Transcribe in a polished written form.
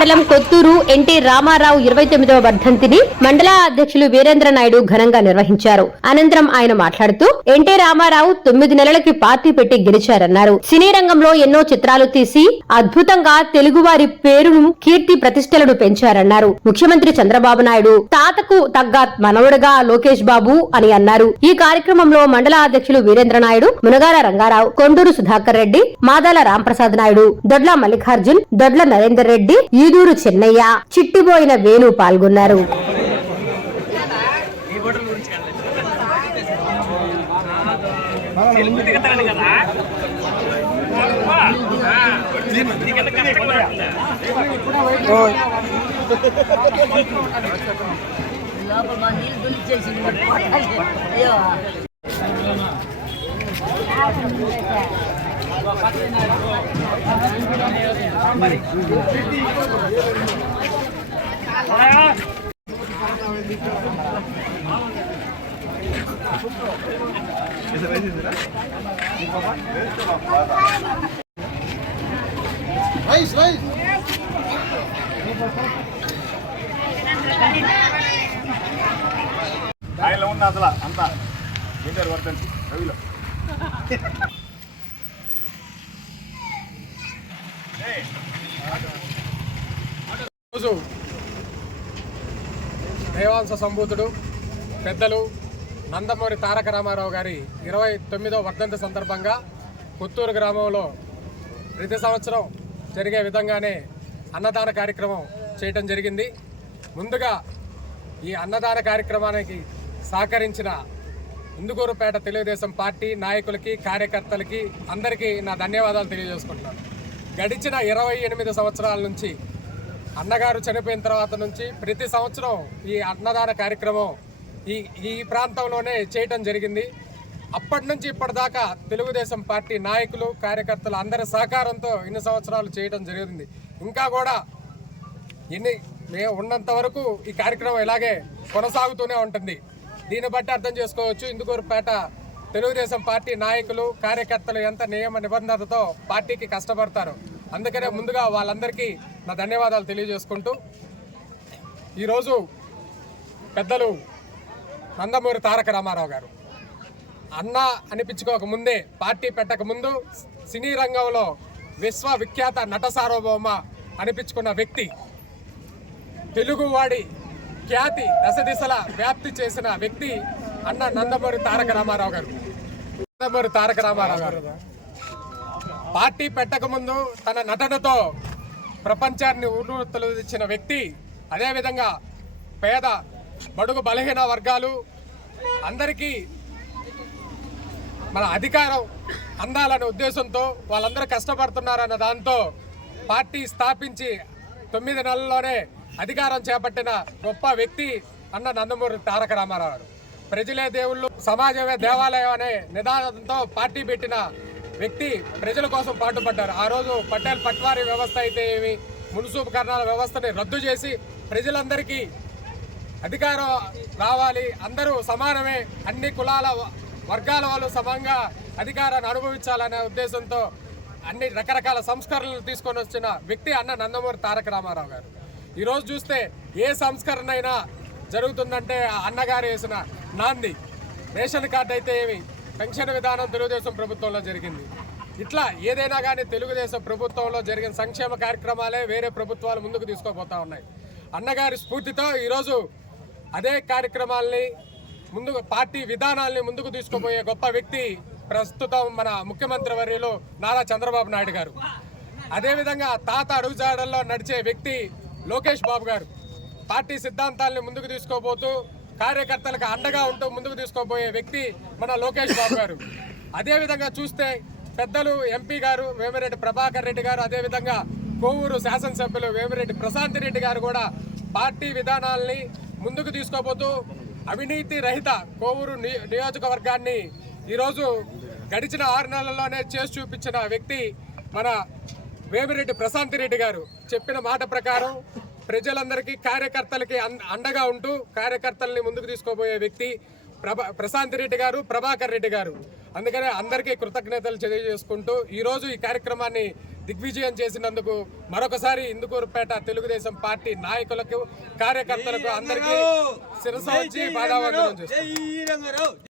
మండలం కొత్తూరు ఎన్టీ రామారావు 29వ వర్ధంతిని మండల అధ్యక్షులు వీరేంద్ర నాయుడు ఘనంగా నిర్వహించారు. అనంతరం ఆయన మాట్లాడుతూ ఎన్టీ రామారావు 9 నెలలకి పార్టీ పెట్టి గెలిచారన్నారు. సినీ రంగంలో ఎన్నో చిత్రాలు తీసి అద్భుతంగా తెలుగువారి పేరును కీర్తి ప్రతిష్టలను పెంచారన్నారు. ముఖ్యమంత్రి చంద్రబాబు నాయుడు తాతకు తగ్గ మనవడుగా లోకేష్ బాబు అని అన్నారు. ఈ కార్యక్రమంలో మండల అధ్యక్షులు వీరేంద్ర నాయుడు, మునగాల రంగారావు, కొండూరు సుధాకర్ రెడ్డి, మాదాల రాంప్రసాద్ నాయుడు, దొడ్ల మల్లికార్జున్, దొడ్ల నరేందర్ రెడ్డి, ఈదూరు చెన్నయ్య, చిట్టిబోయిన వేణు పాల్గొన్నారు. ఆయనలో ఉన్న అసలు అంతా వింటారు వర్తండి రవిలో రోజు దేవాంశ సంభూతుడు పెద్దలు నందమూరి తారక రామారావు గారి 29వ వర్ధంతి సందర్భంగా కొత్తూరు గ్రామంలో ప్రతి సంవత్సరం జరిగే విధంగానే అన్నదాన కార్యక్రమం చేయటం జరిగింది. ముందుగా ఈ అన్నదాన కార్యక్రమానికి సహకరించిన ఇందుకూరుపేట తెలుగుదేశం పార్టీ నాయకులకి, కార్యకర్తలకి అందరికీ నా ధన్యవాదాలు తెలియజేసుకుంటున్నాను. గడిచిన 28 సంవత్సరాల నుంచి అన్నగారు చనిపోయిన తర్వాత నుంచి ప్రతి సంవత్సరం ఈ అన్నదాన కార్యక్రమం ఈ ప్రాంతంలోనే చేయటం జరిగింది. అప్పటి నుంచి ఇప్పటిదాకా తెలుగుదేశం పార్టీ నాయకులు, కార్యకర్తలు అందరి సహకారంతో ఇన్ని సంవత్సరాలు చేయటం జరిగింది. ఇంకా కూడా మేము ఉన్నంత వరకు ఈ కార్యక్రమం ఇలాగే కొనసాగుతూనే ఉంటుంది. దీన్ని బట్టి అర్థం చేసుకోవచ్చు ఇందుకూరుపేట తెలుగుదేశం పార్టీ నాయకులు, కార్యకర్తలు ఎంత నియమ నిబంధనలతో పార్టీకి కష్టపడతారు. అందుకనే ముందుగా వాళ్ళందరికీ నా ధన్యవాదాలు తెలియజేసుకుంటూ, ఈరోజు పెద్దలు నందమూరి తారక రామారావు గారు అన్న అనిపించుకోక ముందే, పార్టీ పెట్టక ముందు సినీ రంగంలో విశ్వవిఖ్యాత నట సార్వభౌమ అనిపించుకున్న వ్యక్తి, తెలుగువాడి ఖ్యాతి దశ దిశల వ్యాప్తి చేసిన వ్యక్తి అన్న నందమూరి తారక రామారావు గారు. నందమూరి తారక రామారావు గారు పార్టీ పెట్టక ముందు తన నటనతో ప్రపంచాన్ని ఊరుతలుచిన వ్యక్తి. అదేవిధంగా పేద, బడుగు, బలహీన వర్గాలు అందరికీ మన అధికారం అందాలనే ఉద్దేశంతో వాళ్ళందరూ కష్టపడుతున్నారన్న దాంతో పార్టీ స్థాపించి 9 నెలల్లోనే అధికారం చేపట్టిన గొప్ప వ్యక్తి అన్న నందమూరి తారక రామారావు గారు. ప్రజలే దేవుళ్ళు, సమాజమే దేవాలయం అనే నిదానంతో పార్టీ పెట్టిన వ్యక్తి ప్రజల కోసం పాటుపడ్డారు. ఆ రోజు పటేల్ పట్వారీ వ్యవస్థ అయితే ఏమి, మున్సిపల్ కర్ణాల వ్యవస్థని రద్దు చేసి ప్రజలందరికీ అధికారం రావాలి, అందరూ సమానమే, అన్ని కులాల వర్గాల వాళ్ళు సమంగా అధికారాన్ని అనుభవించాలనే ఉద్దేశంతో అన్ని రకరకాల సంస్కరణలు తీసుకొని వచ్చిన వ్యక్తి అన్న నందమూరి తారక రామారావు గారు. ఈరోజు చూస్తే ఏ సంస్కరణ అయినా జరుగుతుందంటే అన్నగారు వేసిన నాంది. రేషన్ కార్డు అయితే ఏమి, పెన్షన్ విధానం తెలుగుదేశం ప్రభుత్వంలో జరిగింది. ఇట్లా ఏదైనా కానీ తెలుగుదేశం ప్రభుత్వంలో జరిగిన సంక్షేమ కార్యక్రమాలే వేరే ప్రభుత్వాలు ముందుకు తీసుకోబోతా ఉన్నాయి. అన్నగారి స్ఫూర్తితో ఈరోజు అదే కార్యక్రమాల్ని ముందుకు, పార్టీ విధానాల్ని ముందుకు తీసుకుపోయే గొప్ప వ్యక్తి ప్రస్తుతం మన ముఖ్యమంత్రి వర్యులు నారా చంద్రబాబు నాయుడు గారు. అదేవిధంగా తాత అడుగుజాడల్లో నడిచే వ్యక్తి లోకేష్ బాబు గారు. పార్టీ సిద్ధాంతాల్ని ముందుకు తీసుకోబోతూ కార్యకర్తలకు అండగా ఉంటూ ముందుకు తీసుకోబోయే వ్యక్తి మన లోకేష్ బాబు గారు. అదేవిధంగా చూస్తే పెద్దలు ఎంపీ గారు వేమిరెడ్డి ప్రభాకర్ రెడ్డి గారు, అదేవిధంగా కోవూరు శాసనసభ్యులు వేమిరెడ్డి ప్రశాంత్ రెడ్డి గారు కూడా పార్టీ విధానాల్ని ముందుకు తీసుకోబోతూ అవినీతి రహిత కోవూరు నియోజకవర్గాన్ని ఈరోజు గడిచిన 6 నెలల్లోనే చేసి చూపించిన వ్యక్తి మన వేమిరెడ్డి ప్రశాంత్ రెడ్డి గారు. చెప్పిన మాట ప్రకారం ప్రజలందరికీ, కార్యకర్తలకి అండగా ఉంటూ కార్యకర్తల్ని ముందుకు తీసుకోబోయే వ్యక్తి. ప్రశాంత్ రెడ్డి గారు, ప్రభాకర్ రెడ్డి గారు. అందుకనే అందరికీ కృతజ్ఞతలు తెలియజేసుకుంటూ ఈరోజు ఈ కార్యక్రమాన్ని దిగ్విజయం చేసినందుకు మరొకసారి ఇందుకూరుపేట తెలుగుదేశం పార్టీ నాయకులకు, కార్యకర్తలకు అందరికీ శిరస్సు వచ్చి పాదావందనం చేస్తున్నాను.